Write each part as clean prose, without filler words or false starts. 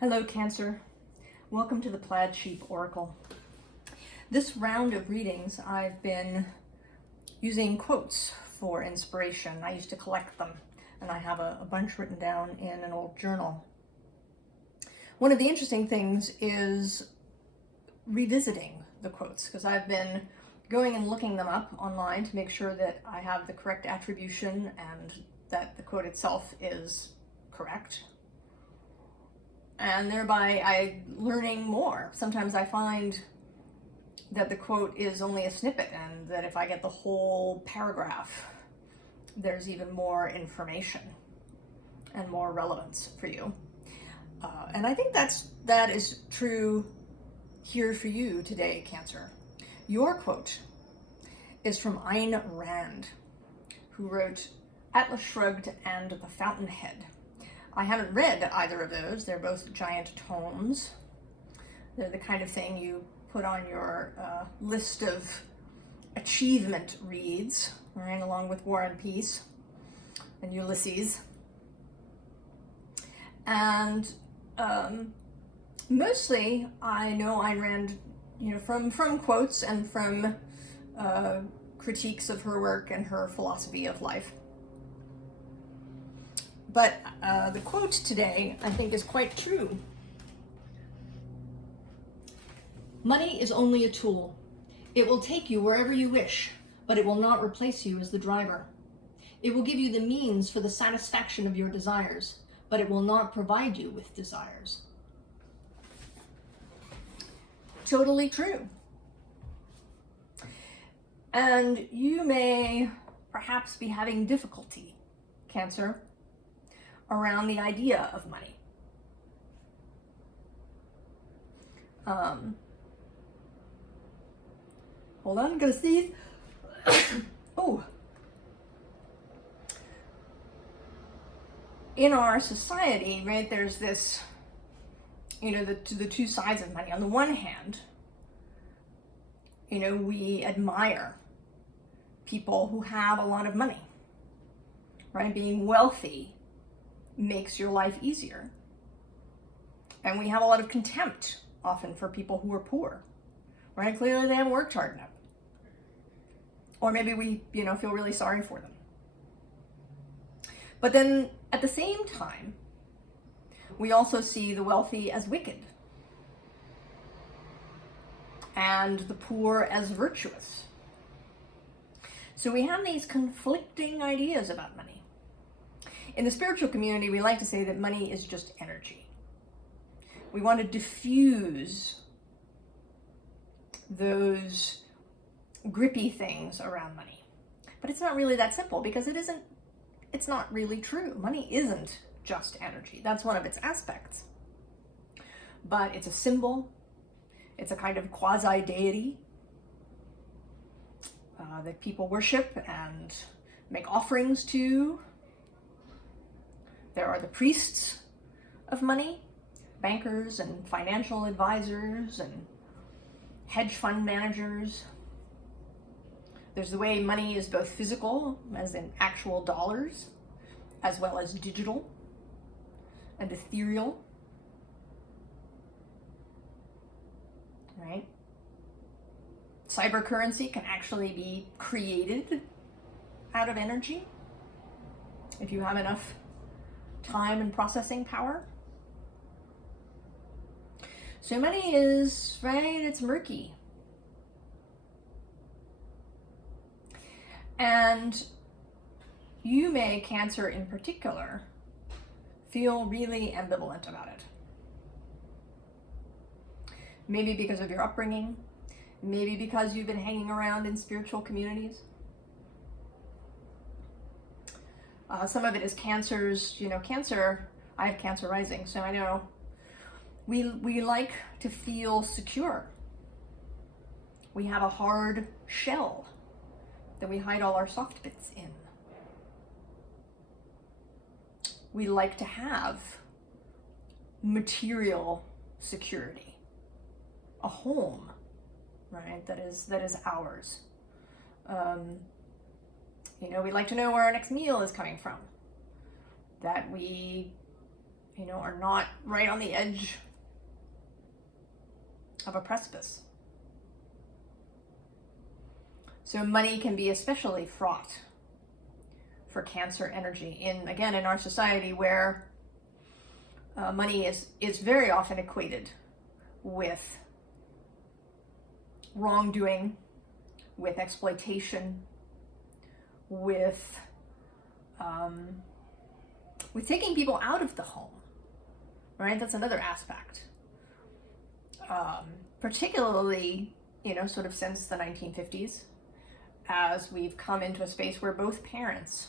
Hello, Cancer. Welcome to the Plaid Sheep Oracle. This round of readings, I've been using quotes for inspiration. I used to collect them, and I have a bunch written down in an old journal. One of the interesting things is revisiting the quotes, because I've been going and looking them up online to make sure that I have the correct attribution and that the quote itself is correct. And thereby I'm learning more. Sometimes I find that the quote is only a snippet, and that if I get the whole paragraph, there's even more information and more relevance for you. And I think that is true here for you today, Cancer. Your quote is from Ayn Rand, who wrote Atlas Shrugged and The Fountainhead. I haven't read either of those. They're both giant tomes. They're the kind of thing you put on your list of achievement reads, right, along with War and Peace and Ulysses. And mostly I know Ayn Rand, from quotes and from critiques of her work and her philosophy of life. But the quote today, I think, is quite true. Money is only a tool. It will take you wherever you wish, but it will not replace you as the driver. It will give you the means for the satisfaction of your desires, but it will not provide you with desires. Totally true. And you may perhaps be having difficulty, Cancer, around the idea of money. Hold on, I'm gonna sneeze. Oh. In our society, right, there's this, the two sides of money. On the one hand, we admire people who have a lot of money, right? Being wealthy makes your life easier. And we have a lot of contempt often for people who are poor, right? Clearly they haven't worked hard enough. Or maybe we, feel really sorry for them. But then at the same time, we also see the wealthy as wicked and the poor as virtuous. So we have these conflicting ideas about money. In the spiritual community, we like to say that money is just energy. We want to diffuse those grippy things around money. But it's not really that simple, because it's not really true. Money isn't just energy. That's one of its aspects. But it's a symbol. It's a kind of quasi-deity that people worship and make offerings to. There are the priests of money, bankers and financial advisors and hedge fund managers. There's the way money is both physical, as in actual dollars, as well as digital and ethereal, right? Cybercurrency can actually be created out of energy if you have enough time and processing power. So money is, right, it's murky. And you may, Cancer in particular, feel really ambivalent about it. Maybe because of your upbringing, maybe because you've been hanging around in spiritual communities. Some of it is Cancer's, Cancer, I have Cancer rising, so I know we like to feel secure. We have a hard shell that we hide all our soft bits in. We like to have material security, a home, right, that is ours. We like to know where our next meal is coming from, that we you know, are not right on the edge of a precipice. So money can be especially fraught for Cancer energy in our society where money is very often equated with wrongdoing, with exploitation, with taking people out of the home, right? That's another aspect. Particularly, you know, sort of since the 1950s, as we've come into a space where both parents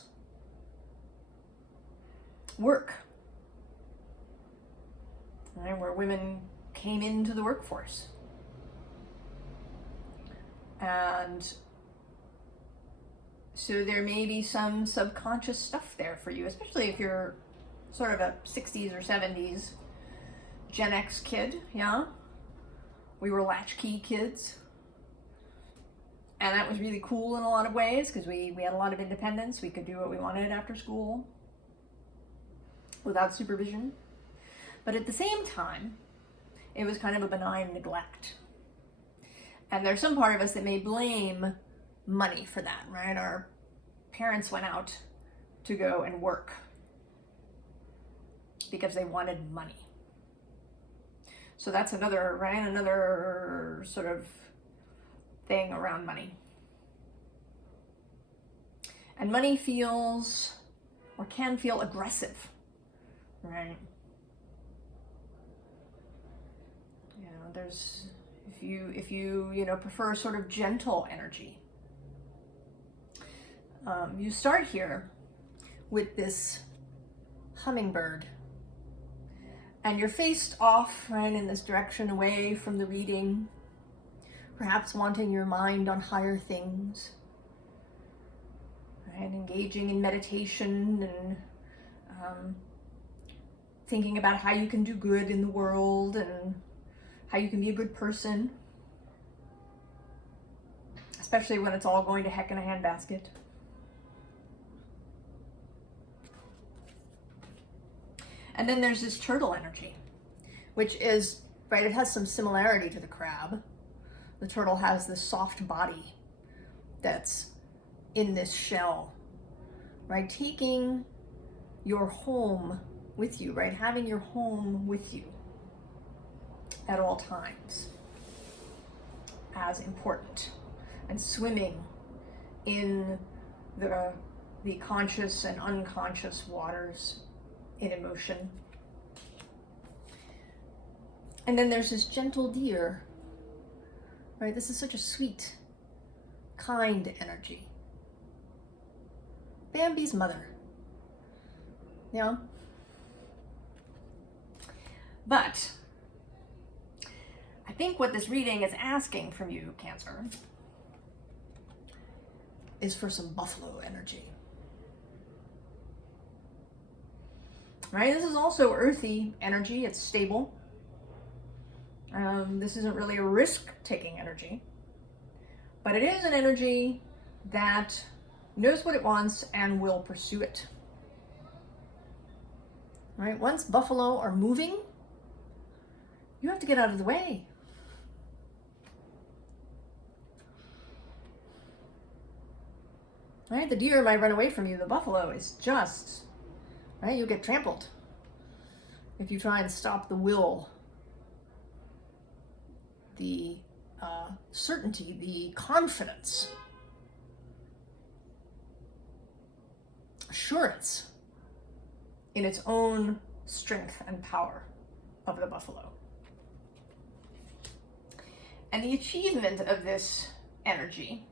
work, right? Where women came into the workforce. And so there may be some subconscious stuff there for you, especially if you're sort of a 60s or 70s Gen X kid, yeah? We were latchkey kids. And that was really cool in a lot of ways because we had a lot of independence. We could do what we wanted after school without supervision. But at the same time, it was kind of a benign neglect. And there's some part of us that may blame money for that, right? Our parents went out to go and work because they wanted money. So that's another, right? Another sort of thing around money. And money feels, or can feel, aggressive, right? You know, there's, if you you know, prefer sort of gentle energy, you start here with this hummingbird, and you're faced off, right, in this direction away from the reading, perhaps wanting your mind on higher things, right, engaging in meditation and thinking about how you can do good in the world and how you can be a good person, especially when it's all going to heck in a handbasket. And then there's this turtle energy, which is, right, it has some similarity to the crab. The turtle has this soft body that's in this shell, right? Taking your home with you, right? Having your home with you at all times as important, and swimming in the conscious and unconscious waters in emotion. And then there's this gentle deer, right? This is such a sweet, kind energy. Bambi's mother, you know? But I think what this reading is asking from you, Cancer, is for some buffalo energy. Right? This is also earthy energy. It's stable. This isn't really a risk-taking energy, but it is an energy that knows what it wants and will pursue it. Right? Once buffalo are moving, you have to get out of the way. Right? The deer might run away from you. The buffalo is just, right? You'll get trampled if you try and stop the will, the certainty, the confidence, assurance in its own strength and power of the buffalo. And the achievement of this energy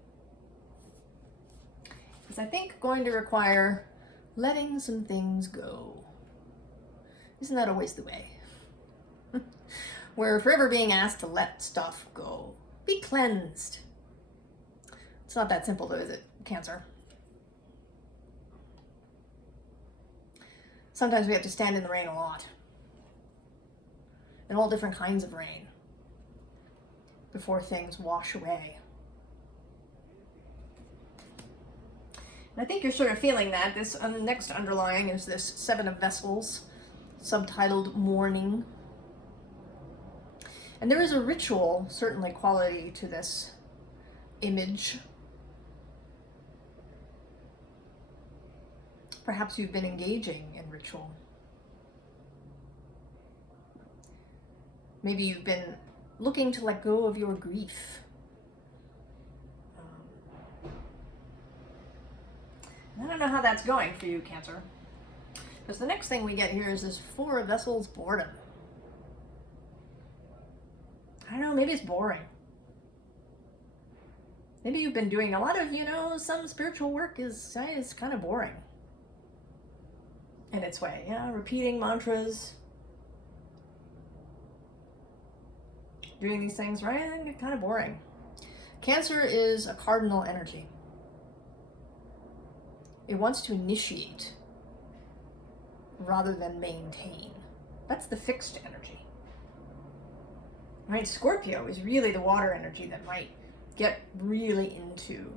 is, I think, going to require letting some things go. Isn't that always the way? We're forever being asked to let stuff go. Be cleansed. It's not that simple though, is it, Cancer? Sometimes we have to stand in the rain a lot. And all different kinds of rain before things wash away. And I think you're sort of feeling that. This next underlying is this Seven of Vessels, subtitled Mourning. And there is a ritual, certainly, quality to this image. Perhaps you've been engaging in ritual. Maybe you've been looking to let go of your grief. I don't know how that's going for you, Cancer. Because the next thing we get here is this Four of Vessels boredom. I don't know, maybe it's boring. Maybe you've been doing a lot of, some spiritual work is kind of boring. In its way, repeating mantras. Doing these things, right? I think it's kind of boring. Cancer is a cardinal energy. It wants to initiate rather than maintain. That's the fixed energy. Right? Scorpio is really the water energy that might get really into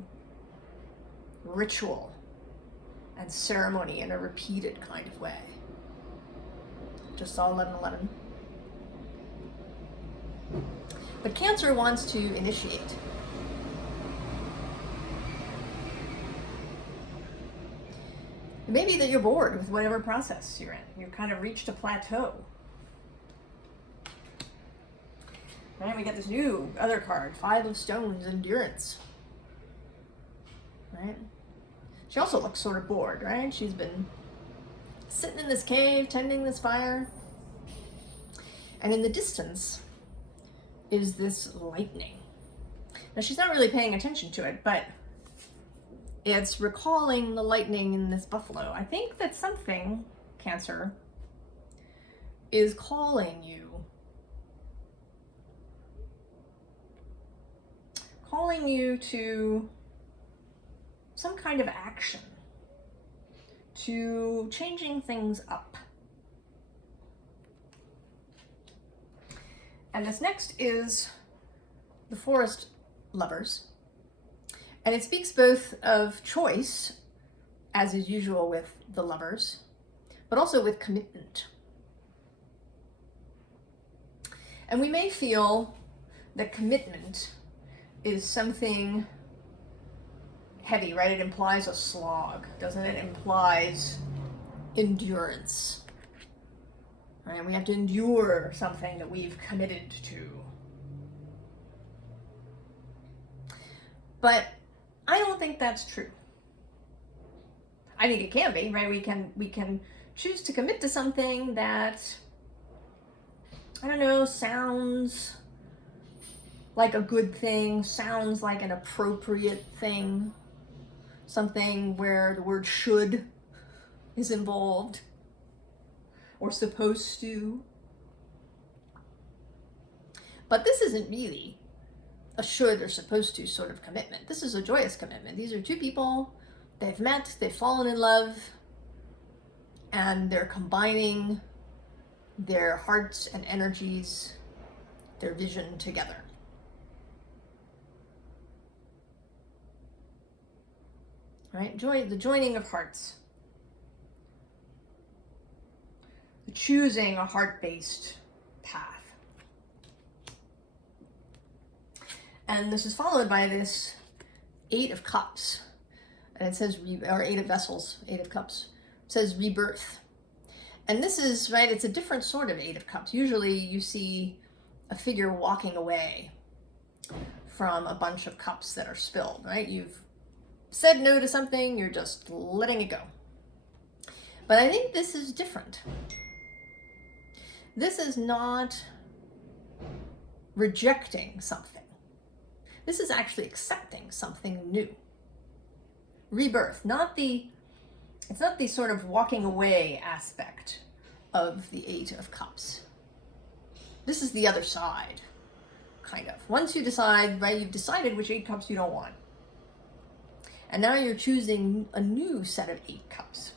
ritual and ceremony in a repeated kind of way. Just saw 11:11. But Cancer wants to initiate. It may be that you're bored with whatever process you're in. You've kind of reached a plateau. Right, we get this new other card, Five of Stones, Endurance. Right? She also looks sort of bored, right? She's been sitting in this cave, tending this fire. And in the distance is this lightning. Now, she's not really paying attention to it, but it's recalling the lightning in this buffalo. I think that something, Cancer, is calling you to some kind of action, to changing things up. And this next is the Forest Lovers. And it speaks both of choice, as is usual with the lovers, but also with commitment. And we may feel that commitment is something heavy, right? It implies a slog, doesn't it? It implies endurance. Right? We have to endure something that we've committed to. But I don't think that's true. I think it can be, right? We can choose to commit to something that, I don't know, sounds like a good thing, sounds like an appropriate thing, something where the word should is involved, or supposed to. But this isn't really a should or supposed to sort of commitment. This is a joyous commitment. These are two people, they've met, they've fallen in love, and they're combining their hearts and energies, their vision together. Right? The joining of hearts. The choosing a heart-based path. And this is followed by this Eight of Cups. And it says, or Eight of Vessels, Eight of Cups. It says rebirth. And this is, right, it's a different sort of Eight of Cups. Usually you see a figure walking away from a bunch of cups that are spilled, right? You've said no to something, you're just letting it go. But I think this is different. This is not rejecting something. This is actually accepting something new. Rebirth, it's not the sort of walking away aspect of the Eight of Cups. This is the other side, kind of. Once you decide, right, you've decided which 8 cups you don't want. And now you're choosing a new set of 8 cups.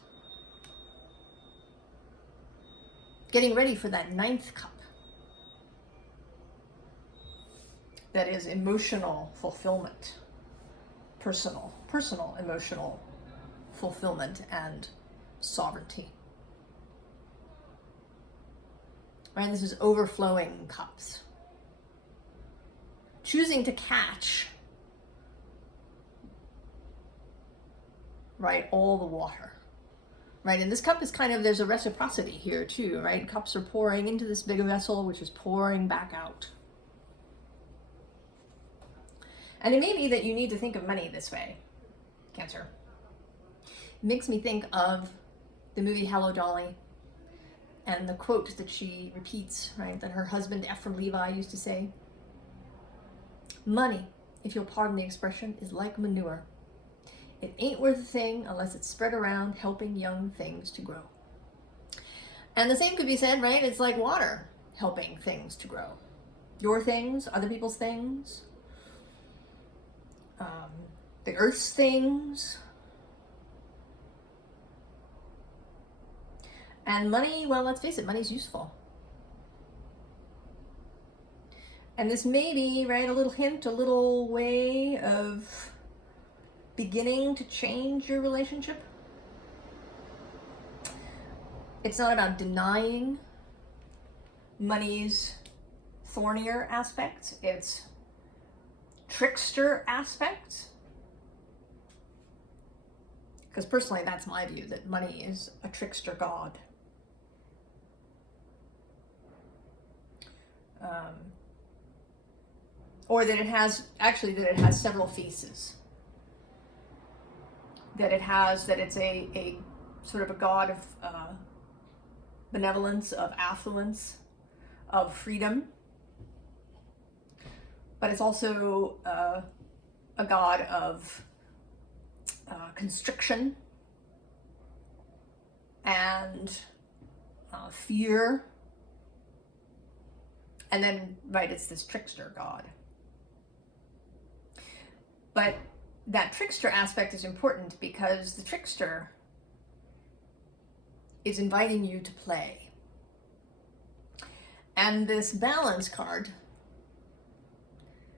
Getting ready for that 9th cup. That is emotional fulfillment. Personal emotional fulfillment and sovereignty. right? This is overflowing cups. Choosing to catch, right, all the water, right? And this cup is kind of, there's a reciprocity here too, right? Cups are pouring into this big vessel, which is pouring back out. And it may be that you need to think of money this way, Cancer. It makes me think of the movie Hello, Dolly, and the quote that she repeats, right, that her husband Ephraim Levi used to say: money, if you'll pardon the expression, is like manure. It ain't worth a thing unless it's spread around helping young things to grow. And the same could be said, right? It's like water helping things to grow. Your things, other people's things, the earth's things. And money, well, let's face it, money's useful. And this may be, right, a little hint, a little way of beginning to change your relationship. It's not about denying money's thornier aspects, it's trickster aspects. Because personally, that's my view, that money is a trickster god. Or that it has, actually, that it has several faces. That it's a sort of a god of benevolence, of affluence, of freedom. But it's also a god of constriction and fear. And then, right, it's this trickster god. But that trickster aspect is important because the trickster is inviting you to play. And this balance card,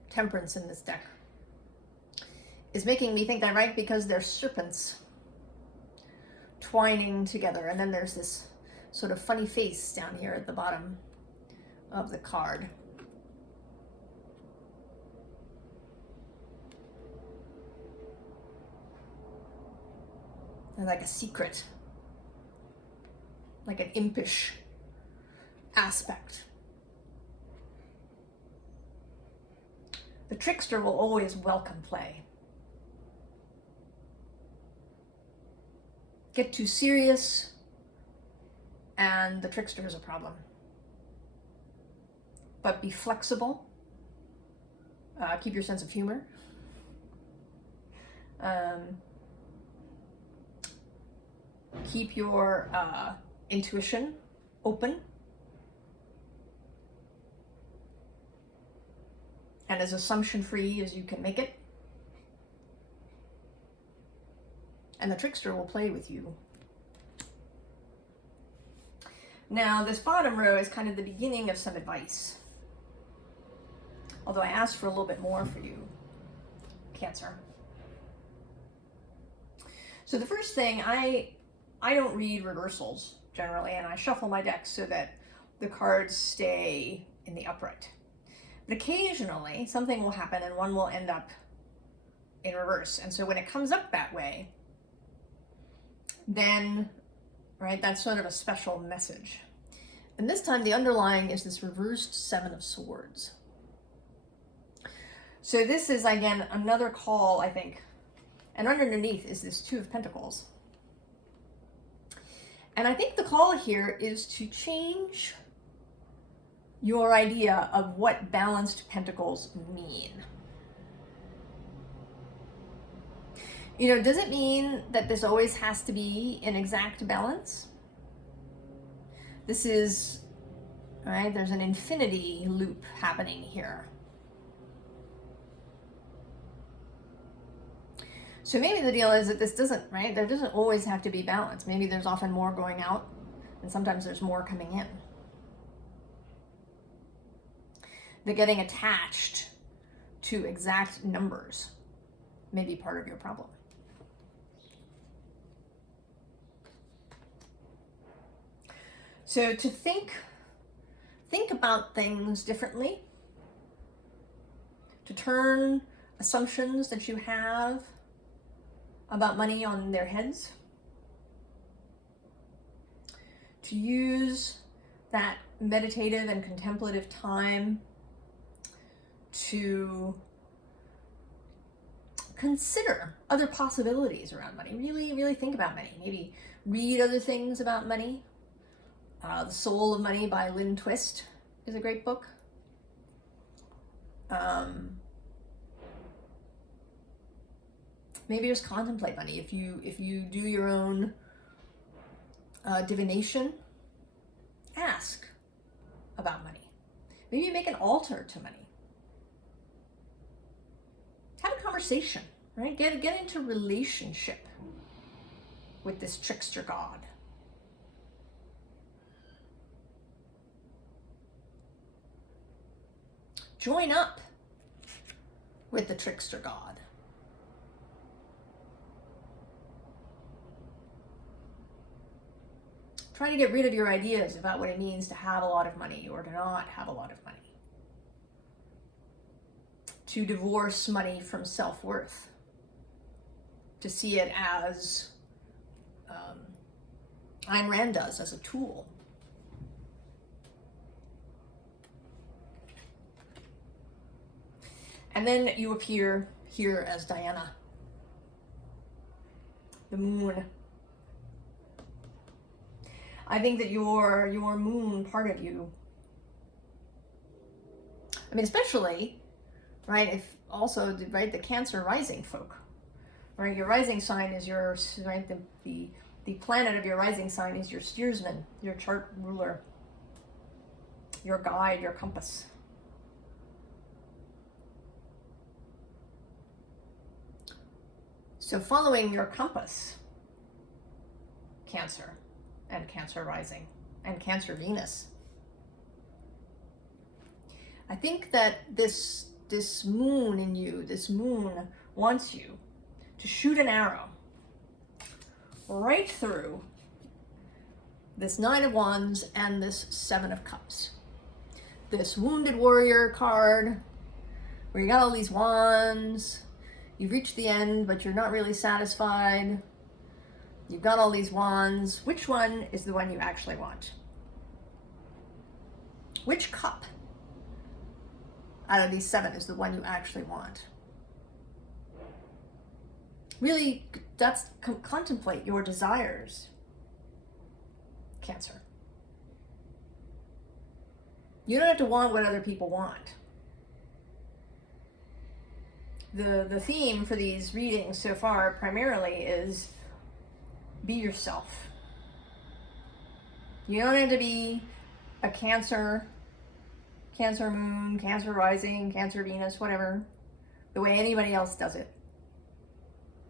Temperance in this deck, is making me think that, right, because there's serpents twining together, and then there's this sort of funny face down here at the bottom of the card. And like a secret, like an impish aspect. The trickster will always welcome play. Get too serious, and the trickster is a problem. But be flexible. Keep your sense of humor. Keep your intuition open. And as assumption-free as you can make it. And the trickster will play with you. Now, this bottom row is kind of the beginning of some advice. Although I asked for a little bit more for you, Cancer. So the first thing, I don't read reversals generally, and I shuffle my deck so that the cards stay in the upright. But occasionally something will happen and one will end up in reverse. And so when it comes up that way, then, right, that's sort of a special message. And this time the underlying is this reversed Seven of Swords. So this is, again, another call, I think. And underneath is this Two of Pentacles. And I think the call here is to change your idea of what balanced pentacles mean. You know, does it mean that this always has to be an exact balance? This is, right, there's an infinity loop happening here. So maybe the deal is that this doesn't, right, there doesn't always have to be balance. Maybe there's often more going out and sometimes there's more coming in. That getting attached to exact numbers may be part of your problem. So to think think about things differently, to turn assumptions that you have about money on their heads, to use that meditative and contemplative time to consider other possibilities around money. Really, really think about money. Maybe read other things about money. The Soul of Money by Lynn Twist is a great book. Maybe just contemplate money. If you do your own divination, ask about money. Maybe make an altar to money. Have a conversation, right? Get into relationship with this trickster god. Join up with the trickster god. Try to get rid of your ideas about what it means to have a lot of money or to not have a lot of money. To divorce money from self-worth. To see it as Ayn Rand does, as a tool. And then you appear here as Diana, the moon. I think that your moon part of you, I mean, especially, right, if also, right, the Cancer rising folk, right, your rising sign is your, right, the planet of your rising sign is your steersman, your chart ruler, your guide, your compass. So following your compass, Cancer, and Cancer rising, and Cancer Venus. I think that this moon in you, this moon wants you to shoot an arrow right through this Nine of Wands and this Seven of Cups. This Wounded Warrior card, where you got all these wands, you've reached the end, but you're not really satisfied. You've got all these wands. Which one is the one you actually want? Which cup out of these seven is the one you actually want? Really, contemplate your desires, Cancer. You don't have to want what other people want. The theme for these readings so far primarily is be yourself. You don't have to be a Cancer moon, Cancer rising, Cancer Venus, whatever, the way anybody else does it.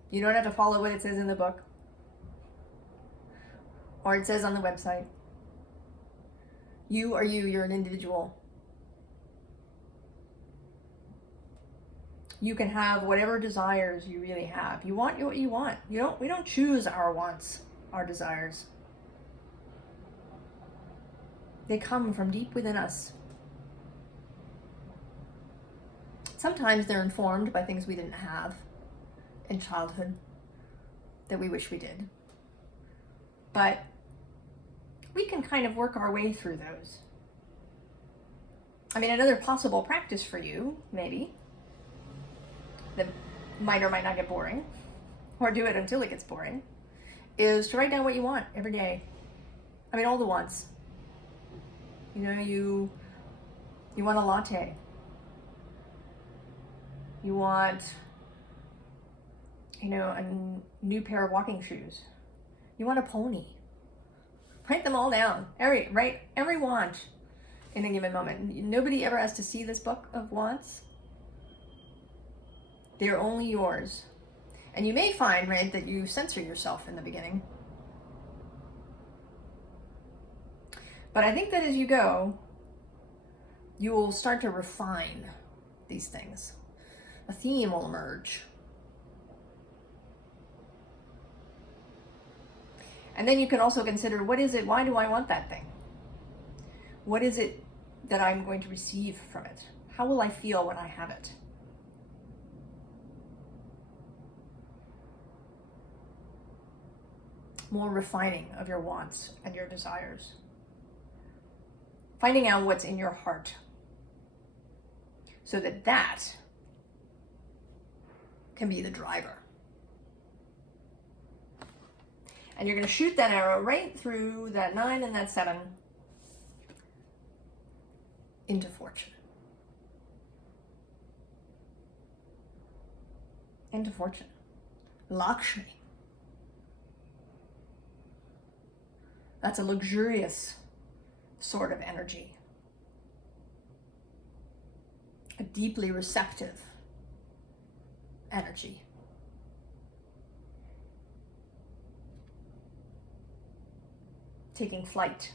You don't have to follow what it says in the book or it says on the website. You are you, you're an individual. You can have whatever desires you really have. You want what you want. We don't choose our wants, our desires. They come from deep within us. Sometimes they're informed by things we didn't have in childhood that we wish we did. But we can kind of work our way through those. I mean, another possible practice for you, maybe, that might or might not get boring, or do it until it gets boring, is to write down what you want every day. I mean, all the wants. You know, you want a latte. You want, you know, a new pair of walking shoes. You want a pony. Write them all down. Write every want in a given moment. Nobody ever has to see this book of wants. They're only yours. And you may find, right, that you censor yourself in the beginning. But I think that as you go, you will start to refine these things. A theme will emerge. And then you can also consider, what is it? Why do I want that thing? What is it that I'm going to receive from it? How will I feel when I have it? More refining of your wants and your desires. Finding out what's in your heart so that that can be the driver. And you're going to shoot that arrow right through that 9 and that 7 into fortune. Into fortune. Lakshmi. That's a luxurious sort of energy. A deeply receptive energy. Taking flight.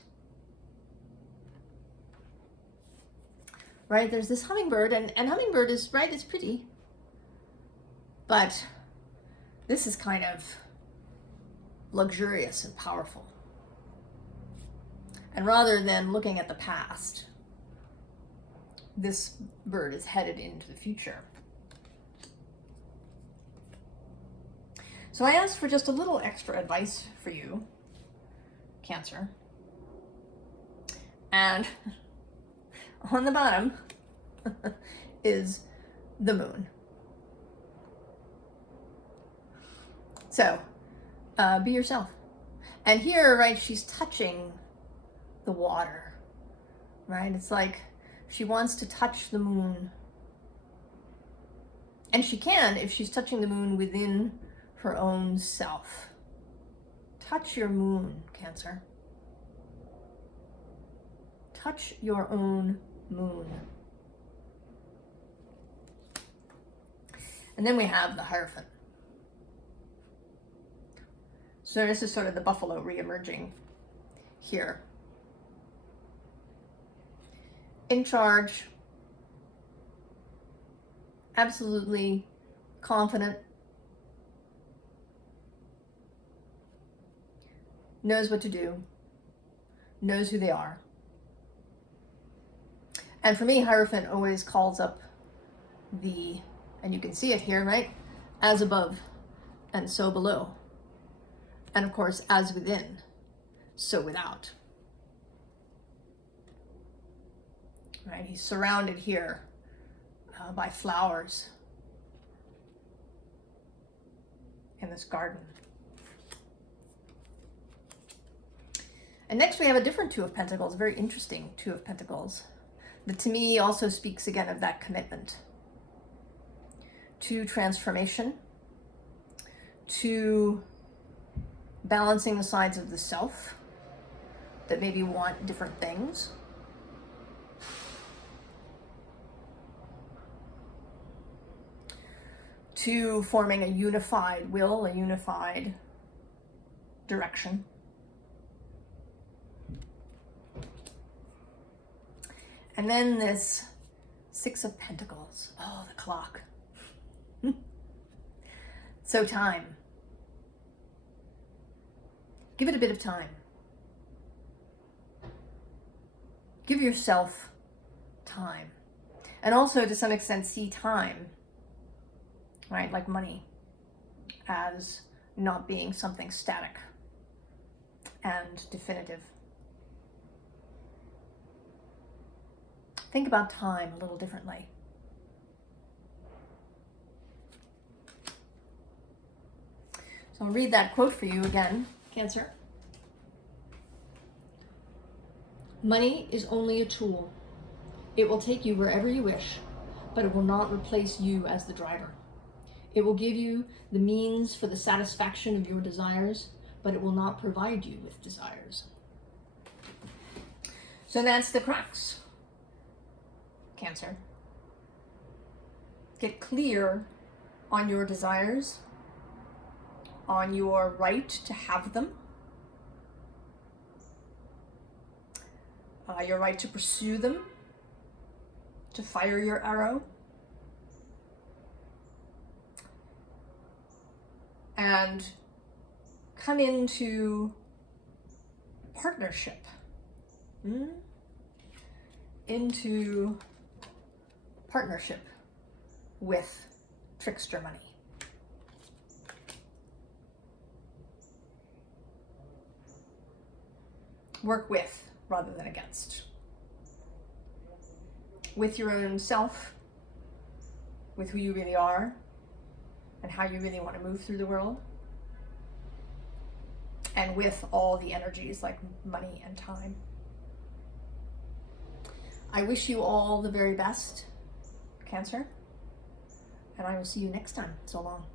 Right, there's this hummingbird, and hummingbird is, right, it's pretty. But this is kind of luxurious and powerful. And rather than looking at the past, this bird is headed into the future. So I asked for just a little extra advice for you, Cancer. And on the bottom is the moon. So, be yourself. And here, right, she's touching the water, right? It's like she wants to touch the moon. And she can if she's touching the moon within her own self. Touch your moon, Cancer. Touch your own moon. And then we have the Hierophant. So this is sort of the buffalo re-emerging here. In charge, absolutely confident, knows what to do, knows who they are. And for me, Hierophant always calls up the, and you can see it here, right? As above and so below. And of course, as within, so without. Right, he's surrounded here by flowers in this garden. And next we have a different Two of Pentacles, a very interesting Two of Pentacles, that to me also speaks again of that commitment to transformation, to balancing the sides of the self that maybe want different things. To forming a unified will, a unified direction. And then this Six of Pentacles. Oh, the clock. So time. Give it a bit of time. Give yourself time. And also, to some extent, see time, right, like money, as not being something static and definitive. Think about time a little differently. So I'll read that quote for you again, Cancer. Money is only a tool. It will take you wherever you wish, but it will not replace you as the driver. It will give you the means for the satisfaction of your desires, but it will not provide you with desires. So that's the crux, Cancer. Get clear on your desires, on your right to have them, your right to pursue them, to fire your arrow, and come into partnership into partnership with trickster money. Work with rather than against. With your own self, with who you really are, and how you really want to move through the world. And with all the energies like money and time. I wish you all the very best, Cancer. And I will see you next time. So long.